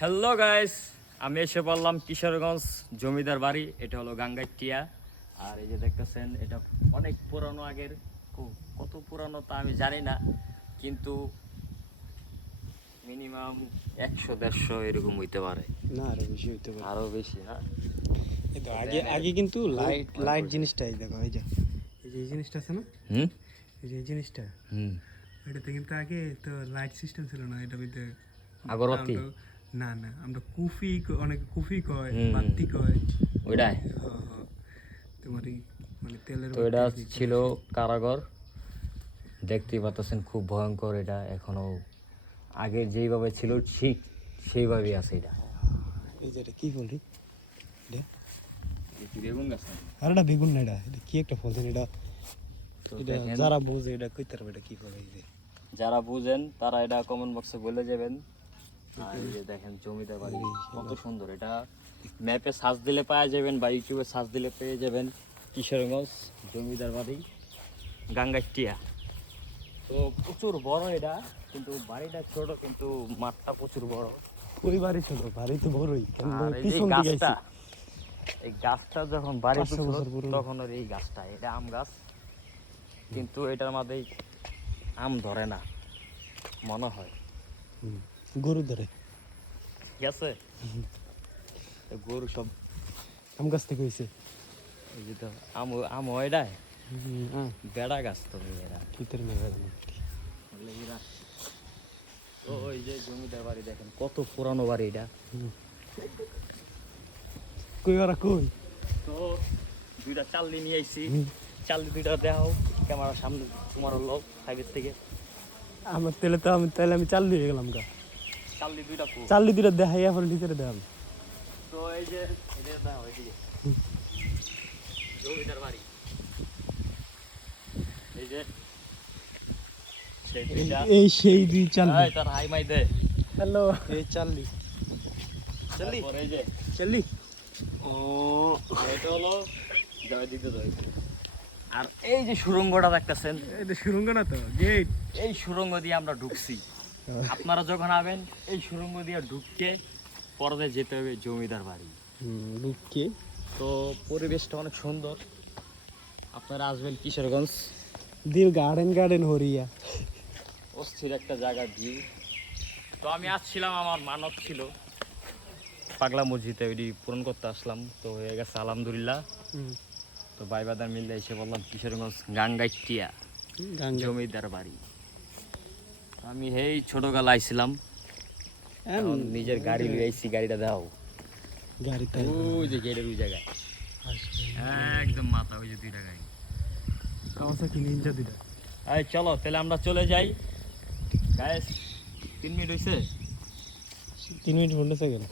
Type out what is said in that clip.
Hello guys, আমি এসে বললাম কিশোরগঞ্জ জমিদার বাড়ি। এটা হলো গাঙ্গাইটিয়া। আর এই যে দেখতেছেন, এটা অনেক পুরানো আগের। কত পুরানো তা আমি জানি না, কিন্তু মিনিমাম 100-150 এরকম হইতে পারে। না আরো বেশি হইতে পারে। আরো বেশি না? এই তো আগে আগে কিন্তু লাইট লাইট জিনিসটাই দেখো, এই যে এই জিনিসটা আছে না, হুম এই জিনিসটা হুম এটাতে কিন্তু আগে তো লাইট সিস্টেম ছিল না। এটা ভিতরে আগরবাতি? না না, আমরা কুফি অনেকে কুফি কয়, হুম। বাতি কয়। ওইটাই হ্যাঁ হ্যাঁ, তোমার এই মানে তেলের তো। এটা বাতি ছিল কারাগার। দেখতেই পাচ্ছেন খুব ভয়ঙ্কর। এটা এখনো আগে যেইভাবে ছিল ঠিক সেইভাবেই আছে। এটা এই যে এটা কি ফল রে? এটা বেগুন গাছ। আর এটা বেগুন না, এটা কি একটা ফল জানি এটা। তো এটা দেখেন, যারা বোঝে এটা কইতে পারবে এটা কি ফল। এই যে যারা বুঝেন তারা এটা কমেন্ট বক্সে বলে যাবেন। আর এই যে দেখেন জমিদার বাড়ি কত সুন্দর। এটা ম্যাপে সার্চ দিলে পাওয়া যাবেন বা ইউটিউবে সার্চ দিলে পেয়ে যাবেন কিশোরগঞ্জ জমিদার বাড়ি গাঙ্গাইটিয়া। তো প্রচুর বড় এটা, কিন্তু বাড়িটা ছোট, কিন্তু মাঠটা প্রচুর বড়। ওই বাড়ি ছিল, বাড়ি তো বড়ই। আর এই যে পিছন দিকে গাছটা, আইছি। এই গাছটা যখন বাড়ি 500 ঢুকলো বছর পুরনো। তখন ওর এই গাছটা, এটা আম গাছ, কিন্তু এটার মধ্যে আম ধরে না মনে হয়। গরু ধরে ঠিক আছে, তো গরু সব আম গাছ থেকে হয়েছে। এই যে তো আম আম এটাই বেড়া গাছ তো এরা। ভিতরে নেবে তো ওই যে জমিদার বাড়ি দেখেন কত পুরানো বাড়ি এটা। কই ওরা কই? তো দুইটা চাল্লি নিয়ে আইছি, চাল্লি দুইটা দেখাও ক্যামেরার সামনে। তোমার লোক সাইডের থেকে আমার তেলে তো আমি চাল দিয়ে গেলাম গা। চাল্লি দুইটা কো। চাল দিয়ে দেখাই এখন ভিতরে দেখাম। তো এই যে এটা দেখাও এদিকে জমিদার বাড়ি। এই যে সেই দুইটা। এই সেই দুই চাল। এই তার হাই মাই দে। হ্যালো, এই চাললি তারপর এই যে চাললি। ও এটা হলো যাবে দিতে তো। আর এই যে সুড়ঙ্গটা দেখতেছেন, এটা সুরঙ্গ না তো, গেট। এই সুড়ঙ্গ দিয়ে আমরা ঢুকছি। আপনারা যখন আবেন এই সুড়ঙ্গ দিয়ে ঢুককে পরে যেতে হবে জমিদার বাড়ি। ঢুকে তো পরিবেশটা অনেক সুন্দর। আপনারা আসবেন কিশোরগঞ্জ, দিল গার্ডেন গার্ডেন হরিয়া। অস্থির একটা জায়গা ভিউ। তো আমি আসছিলাম, আমার মানত ছিল পাগলা মসজিদে, ওইটি পূরণ করতে আসলাম। তো হয়ে গেছে আলহামদুলিল্লাহ। তো ভাই বাদার মিললে এসে বললাম কিশোরগঞ্জ গাঙ্গাইটিয়া জমিদার বাড়ি। আমি এই ছোটবেলা আইছিলাম, এখন নিজের গাড়ি লিয়ে আইছি। গাড়িটা দাও, গাড়িতে ওই যে গেটের ওই জায়গায় একদম মাথা, ওই যে দুইটা গাড়ি। কাওয়াসাকি কি নিনজা দিদা। এই চলো তাহলে আমরা চলে যাই গাইস। 3 মিনিট হইছে। 3 মিনিট হলে সেকেন্ড।